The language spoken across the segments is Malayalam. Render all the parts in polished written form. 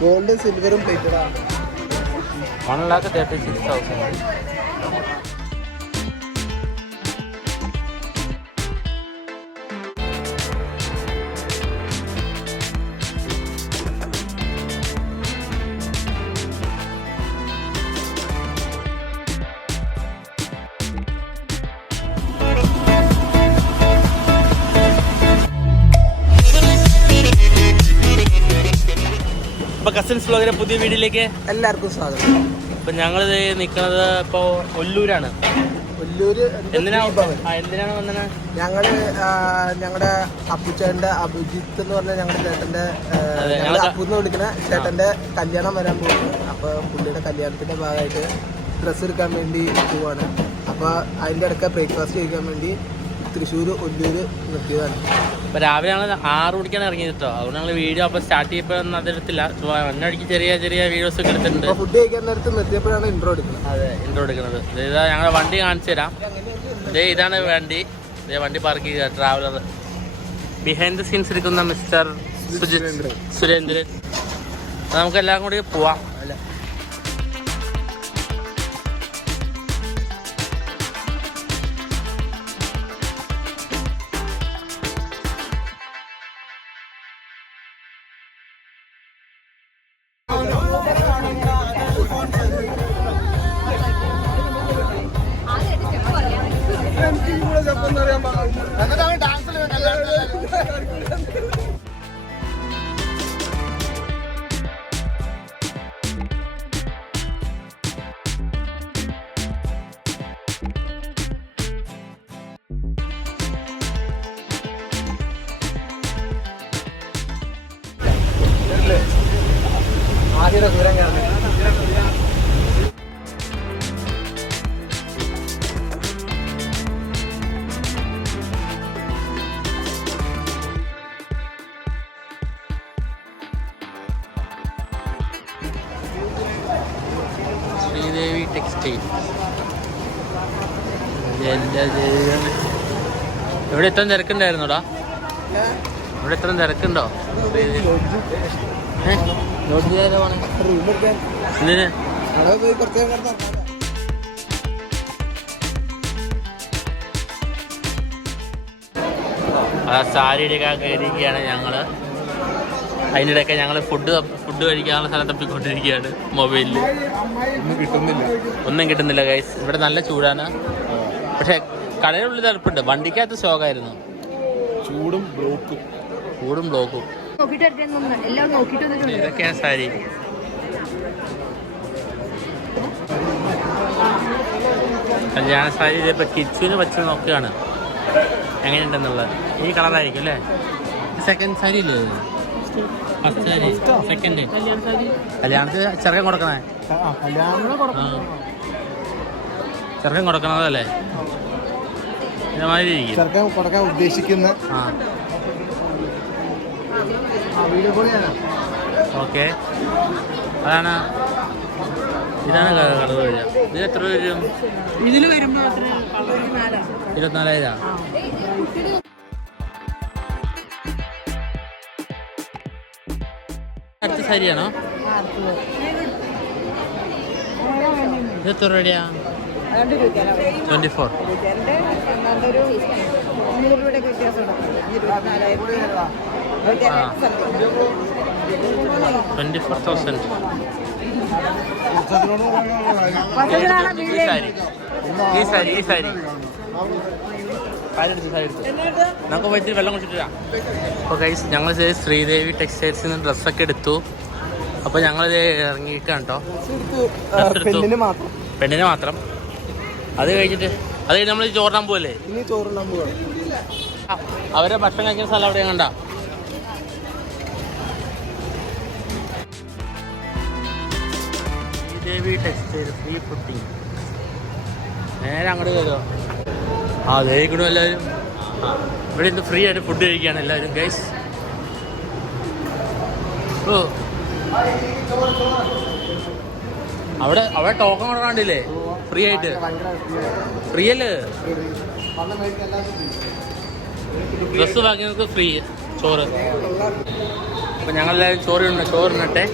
ഗോൾഡ് സിൽവറും പ്ലേറ്റഡാണ്. 1,36,000. അപ്പോൾ കസിൻസ് വ്ലോഗിന്റെ പുതിയ വീഡിയോയിലേക്ക് എല്ലാവർക്കും സ്വാഗതം. ഇപ്പം ഞങ്ങൾ നിൽക്കുന്നത് ഇപ്പോൾ ഒല്ലൂരാണ്. എന്തിനാണ് വന്നത്? ഞങ്ങളുടെ അപ്പുച്ചേട്ടൻ്റെ അഭിജിത്ത് എന്ന് പറഞ്ഞ ഞങ്ങളുടെ ചേട്ടൻ്റെ അപ്പു എന്ന് വിളിക്കുന്ന ചേട്ടൻ്റെ കല്യാണം വരാൻ പോകുന്നു. അപ്പോൾ പുള്ളിയുടെ കല്യാണത്തിൻ്റെ ഭാഗമായിട്ട് ഡ്രസ്സ് എടുക്കാൻ വേണ്ടി പോവാണ്. അപ്പോൾ അതിൻ്റെ ഇടയ്ക്ക് ബ്രേക്ക്ഫാസ്റ്റ് കഴിക്കാൻ വേണ്ടി തൃശ്ശൂർ ഒല്ലൂർ നിർത്തിയതാണ്. അപ്പോൾ രാവിലെ ഞങ്ങൾ 6 മണിക്കാണ് ഇറങ്ങിയത് കേട്ടോ. അതുകൊണ്ട് ഞങ്ങൾ വീഡിയോ അപ്പോൾ സ്റ്റാർട്ട് ചെയ്യപ്പോൾ അതെടുത്തില്ല. ഒന്നടിക്ക് ചെറിയ ചെറിയ വീഡിയോസ് ഒക്കെ എടുത്തിട്ടുണ്ട്. ഫുഡ് കഴിക്കാൻ നേരത്ത് നിർത്തിയപ്പോഴാണ് ഇൻട്രോ എടുക്കുന്നത്. അതെ, ഇൻട്രോ എടുക്കുന്നത്. ഇതാ ഞങ്ങളുടെ വണ്ടി കാണിച്ചു തരാം. ഇതാണ് വണ്ടി. വണ്ടി പാർക്ക് ചെയ്യുക. ട്രാവലർ ബിഹൈൻഡ് ദ സീൻസ് എടുക്കുന്ന മിസ്റ്റർ സുരേന്ദ്രൻ. നമുക്ക് എല്ലാം കൂടി പോവാം. ആദ്യത്തെ ദൂരം കാണുന്നത് ശ്രീദേവി ടെക്സ്റ്റൈൽ. ഇവിടെ ഇത്രയും തിരക്കുണ്ടായിരുന്നോടാ? ഇവിടെ ഇത്രയും തിരക്കുണ്ടോ? എന്തിന്? സാരി എടുക്കാൻ കയറിയിരിക്കുകയാണ് ഞങ്ങള്. അതിനിടയ്ക്ക് ഞങ്ങൾ ഫുഡ് കഴിക്കാനുള്ള സ്ഥലം തപ്പിക്കൊണ്ടിരിക്കുകയാണ്. മൊബൈലിൽ ഒന്നും കിട്ടുന്നില്ല ഗൈസ്. ഇവിടെ നല്ല ചൂടാണ്. പക്ഷെ കടയിലുള്ളിൽ തണുപ്പുണ്ട്. വണ്ടിക്കകത്ത് ഷോക്കായിരുന്നു. ചൂടും ബ്ലോക്കും. ഇതൊക്കെയാണ് സാരി. കല്യാണ സാരി ഇതിപ്പോൾ കിച്ചുവിന് വെച്ച് നോക്കുകയാണ് എങ്ങനെയുണ്ടെന്നുള്ളത്. ഈ കളറായിരിക്കും അല്ലേ? സെക്കൻഡ് സാരി ഇല്ലേ? ഫസ്റ്റ് സാരി, സെക്കൻഡ് കല്യാണത്തിന് ചെറുക്കൻ കൊടുക്കണേ. ചെറുക്കൻ കൊടുക്കണതല്ലേ? ഇതേമാതിരി ചെറുക്കൻ കൊടുക്കാൻ ഉദ്ദേശിക്കുന്ന ഓക്കെ. ഇതാണ് കളർ വരിക. ഇത് എത്ര വരും? ഇതിൽ വരുമ്പോൾ 24,000. അടുത്ത സാരിയാണോ? ഇത് എത്ര രൂപയാ? 24. 24,000. ഈ സാരി നമുക്ക് പോയിട്ട് വെള്ളം കുടിച്ചിട്ടില്ല. അപ്പോൾ ഗൈസ് ഞങ്ങൾ ശ്രീദേവി ടെക്സ്റ്റൈൽസിൽ നിന്ന് ഡ്രസ്സൊക്കെ എടുത്തു. അപ്പോൾ ഞങ്ങളിത് ഇറങ്ങിയിരിക്കുകയാണ് കേട്ടോ. പെണ്ണിന് മാത്രം. അത് കഴിഞ്ഞിട്ട് നമ്മൾ ചോറിനാൻ പോവല്ലേ? അവരെ ഭക്ഷണം കഴിക്കുന്ന സ്ഥലം അവിടെ കണ്ട. Sridevi textile free fooding. നേരെ അങ്ങോട്ട് കയറുക. ദഹിക്കണു എല്ലാവരും. ഇവിടെ ഇന്ന് ഫ്രീ ആയിട്ട് ഫുഡ് കഴിക്കുകയാണ് എല്ലാവരും ഗൈസ്. ഓ അവിടെ ടോക്കൺ കൊടുക്കാണ്ടില്ലേ? ഫ്രീ ആയിട്ട്. ഫ്രീ അല്ലേ? ഡ്രസ്സ് വാങ്ങിയവർക്ക് ഫ്രീ ചോറ്. അപ്പം ഞങ്ങളെല്ലാവരും ചോറിനട്ടെ.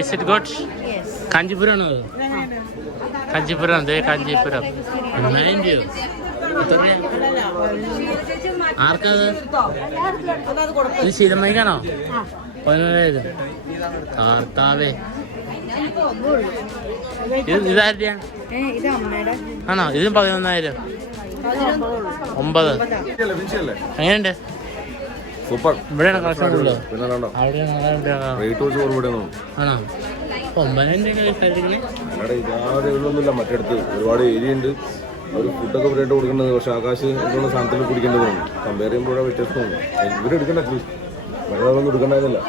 Is it good? Yes. Kanchipuram ആണോ? കാഞ്ചീപുരം, അതെ കാഞ്ചീപുരം. Mind you. ആർക്കത്? ഇത് ശീലമൈക്കാണോ? 11,000. കർത്താവേ. ഇതാരുടെയാ? ഇത് അമ്മയുടെ. ആണോ? ഇതിന് 11,000. 9. എങ്ങനെയുണ്ട്? സൂപ്പർ. ഇവിടെയാണ് കളക്ഷൻ ഉള്ളത്. റേറ്റ് ആണോ? 9,000 ഇതൊന്നുമില്ല. മറ്റടുത്ത് ഒരുപാട് ഏരിയ ഉണ്ട്. അവർ ഫുഡൊക്കെ ഇവരായിട്ട് കൊടുക്കേണ്ടത്. പക്ഷെ ആകാശ് എന്നുള്ള സാധനത്തിൽ കുടിക്കേണ്ടതാണ്. കമ്പയർ ചെയ്യുമ്പോൾ വ്യത്യസ്തമാണ്. ഇവര് എടുക്കണ്ട അറ്റ്ലീസ്റ്റ് വേറെ ഒന്നും എടുക്കണ്ടായിരുന്നില്ല.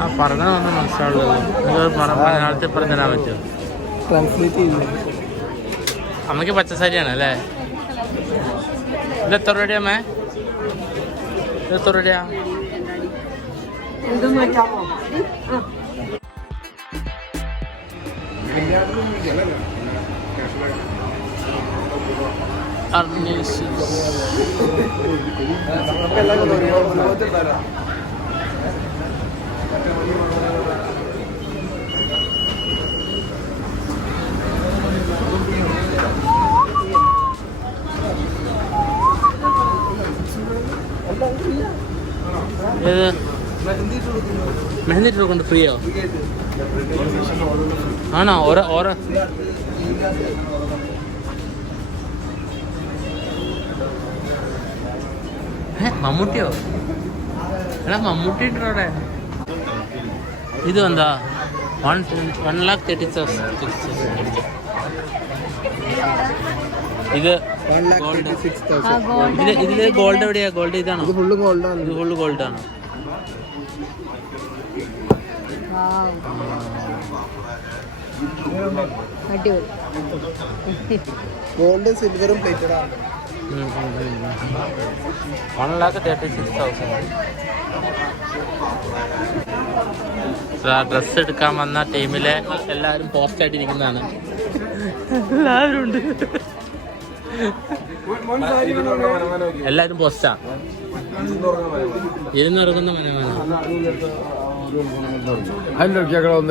ആ പറഞ്ഞതൊന്നും മനസ്സിലാവുള്ളൂ. മലയാളത്തിൽ പറഞ്ഞു തരാൻ പറ്റുമോ? ട്രാൻസ്ലേറ്റ് ചെയ്യുന്നു. അമ്മയ്ക്ക് പച്ചസാരിയാണ് അല്ലേ? ഇത് എത്ര രൂപയാ മേ? ഇത് എത്ര രൂപയാ? മെഹന്തി ഇട്ട് കൊണ്ട് ഫ്രീയോ? ആണോ? ഓരോ മമ്മൂട്ടിയോ? എടാ മമ്മൂട്ടി ഇട്ടോടെ. ഇത് എന്താ? 1,30,000. ഇത് ഇതില് ഗോൾഡ് എവിടെയാ? ഗോൾഡ് ഇതാണോ? ഇത് ഫുള്ള് ഗോൾഡാണ്. ഇത് ഫുള്ള് ഗോൾഡാണോ? അടിപൊളി. ഗോൾഡും സിൽവറും പ്ലേറ്റഡ് ആണ്. 1,36,000. ഡ്രസ് എടുക്കാൻ വന്ന ടീമിലെ എല്ലാവരും പോസ്റ്റ് ആയിട്ടിരിക്കുന്നതാണ്. എല്ലാവരും ഉണ്ട്. എല്ലാവരും പോസ്റ്റാ. ഇരുന്നിറങ്ങുന്ന മനമാണ്. അതിൻ്റെ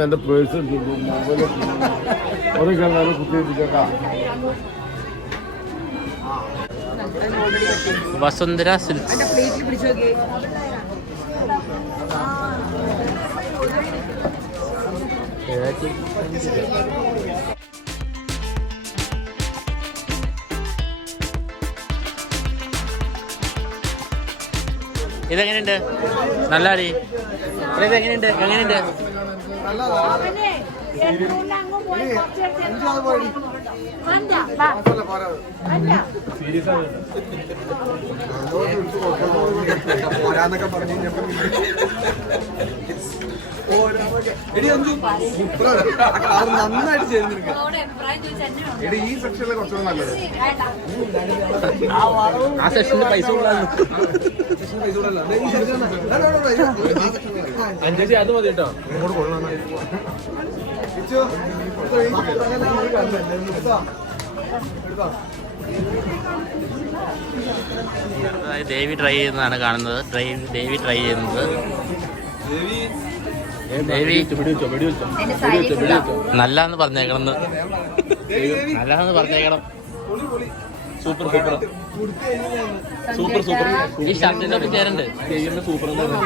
എൻ്റെ പേഴ്സ് കുത്തിയേക്കാം. വസുന്ധര സിൽക്സ്. ഇതെങ്ങനെയുണ്ട്? നല്ല അടി. ഇതെങ്ങനെയുണ്ട്? എങ്ങനെയുണ്ട്? പോരാന്നൊക്കെ പറഞ്ഞു നന്നായിട്ട് ചെയ്യുന്നു. ഈ സെക്ഷനിലെ കുറച്ചുകൂടെ നല്ലത്. ആ സെക്ഷന് പൈസ അഞ്ചേച്ചി അത് മതി കേട്ടോ. ഇങ്ങോട്ട് കൊള്ളാം. ദേവി ട്രൈ ചെയ്യുന്നതാണ് കാണുന്നത്. ദേവി ട്രൈ ചെയ്യുന്നത്. ദേവി നല്ലാന്ന് പറഞ്ഞേക്കണം. നല്ലാന്ന് പറഞ്ഞേക്കണം. Super super super super. ഈ ഷർട്ടിന്റെ ഒക്കെ ചേരുന്നുണ്ട്. സൂപ്പർ എന്ന് പറഞ്ഞു.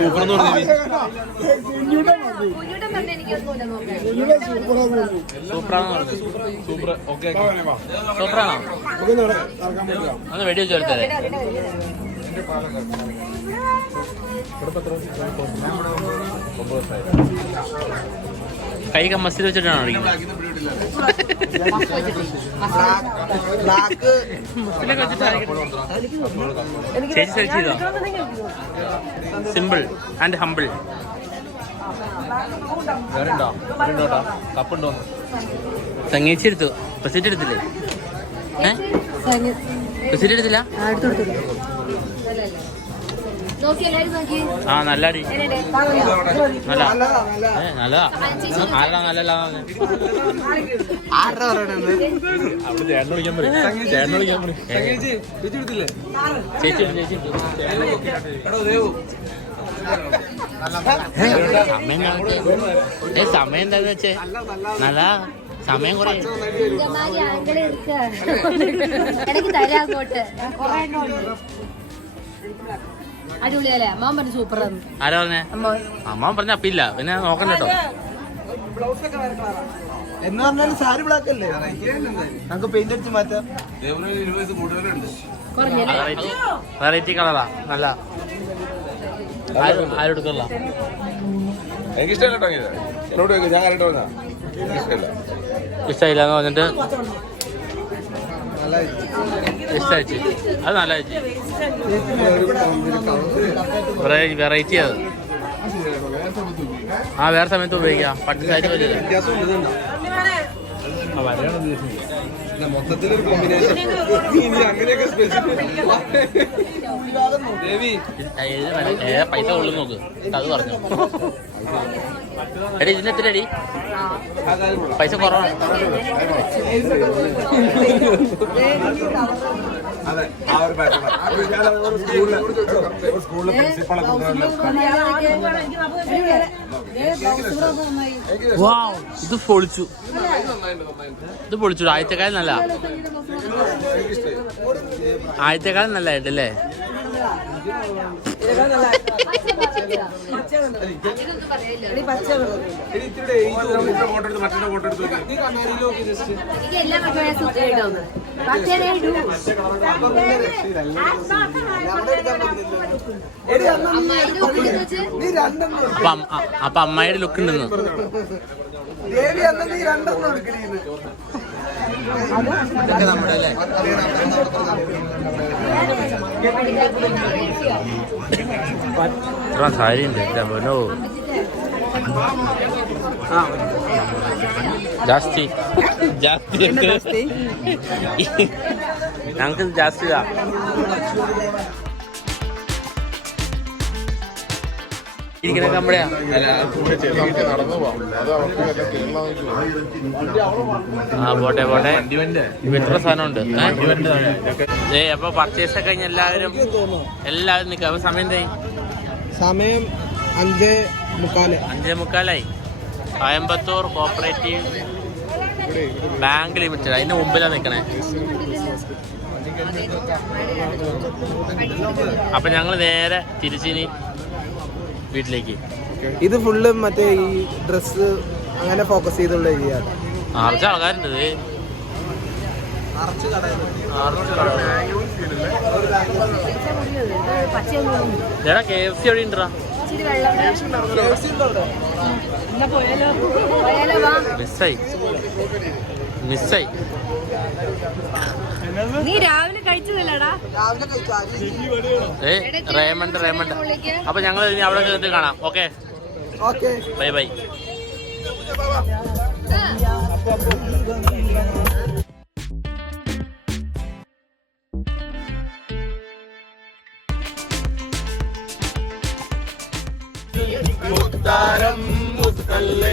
സൂപ്പർ എന്ന് പറഞ്ഞു. സൂപ്പറാണെന്ന് പറഞ്ഞു. സൂപ്പർ. ഓക്കെ സൂപ്പറാണോ? ഒന്ന് വെടി വെച്ച് കൊടുത്തേ. കൈ കമ്മസിൽ വെച്ചിട്ടാണോ അടിക്കുന്നത്? ചേച്ചി സെലക്ട് ചെയ്തോ? Simple and humble. കപ്പുണ്ടോ? സംഗീച്ചെടുത്തു. പ്രസിറ്റ് എടുത്തില്ലേ? പ്രസിറ്റ് എടുത്തില്ല? ആ നല്ല അടി. നല്ലതാ. ആരാ നല്ലല്ല? അവിടെ ചേട്ടൻ വിളിക്കാൻ പറയും. ചേട്ടൻ വിളിക്കാൻ പറയും. ചേച്ചി സമയം എന്താന്ന് വെച്ചേ? നല്ല സമയം കുറെ അടിപൊളിയല്ലേ? അമ്മ പറഞ്ഞു സൂപ്പർ. ആരാ പറഞ്ഞേ? അമ്മ പറഞ്ഞ അപ്പില്ല. പിന്നെ നോക്കണ്ട കേട്ടോ. എന്ന് പറഞ്ഞാലും സാരി ബ്ലാക്ക് അല്ലേ? നമുക്ക് പെയിന്റ് അടിച്ച് മാറ്റാം. വെറൈറ്റി കളറാ. നല്ല ആരെടുക്കല്ല. എനിക്കിഷ്ടമല്ല കേട്ടോ. എന്നോട് ഞാൻ കണ്ടിട്ട് പറഞ്ഞാ ഇഷ്ടമില്ല എന്ന് പറഞ്ഞിട്ട് ഇഷ്ടമായിച്ചു. അത് നല്ല വെറൈറ്റി അത്. ആ വേറെ സമയത്ത് ഉപയോഗിക്കാം. പട്ട് സാരി പോലെ മൊത്തത്തിലൊരു കോമ്പിനേഷൻ. പൈസ കൊള്ളും നോക്ക്. അത് പറഞ്ഞു. എടി ഇതിന് എത്ര അടി? പൈസ കുറവാണ്. അതെ, ആ ഒരു പാറ്റേൺ സ്കൂളിലെ പ്രിൻസിപ്പളെ ഇത് പൊളിച്ചു. ഇത് പൊളിച്ചു. ആദ്യത്തെക്കാലം നല്ല. ആദ്യത്തെക്കാലം നല്ലതായിട്ടല്ലേ? അപ്പൊ അമ്മായിയുടെ ലുക്ക് ഉണ്ടെന്ന്. ഇതൊക്കെ നമ്മുടെ അല്ലേ? ഇത്ര സാരി ഉണ്ട്. ബനോ ജാസ്തി ഞങ്ങൾക്ക് ജാസ്തി ഇതാ. ഇരിക്കണൊക്കെ നമ്മുടെയാ. ആ പോട്ടെ പോട്ടെ. എത്ര സാധനമുണ്ട്. അപ്പൊ പർച്ചേസ് ഒക്കെ കഴിഞ്ഞ എല്ലാവരും നിൽക്കുക. അപ്പൊ സമയം എന്തായി? സമയം 5:45. കോയമ്പത്തൂർ കോപ്പറേറ്റീവ് ബാങ്ക് ലിമിറ്റഡ് അതിന്റെ മുമ്പിലാണ് നിൽക്കണേ. അപ്പൊ ഞങ്ങൾ നേരെ തിരിച്ചിനി വീട്ടിലേക്ക്. ഇത് ഫുള്ള് മറ്റേ ഈ ഡ്രസ് അങ്ങനെ ഫോക്കസ് ചെയ്തുള്ള ഏരിയയാണ്. നിറച്ച ആൾക്കാരുണ്ട്. ചേട്ടാ KFC എവിടെ ഉണ്ടോ? മിസ്സായി. നീ രാവിലെ കഴിച്ചതല്ലടാ? റേമണ്ട്. അപ്പൊ ഞങ്ങൾ ഇനി അവിടെ ചെന്നിട്ട് കാണാം. Okay bye bye. മുത്താരം മുത്തല്ലേ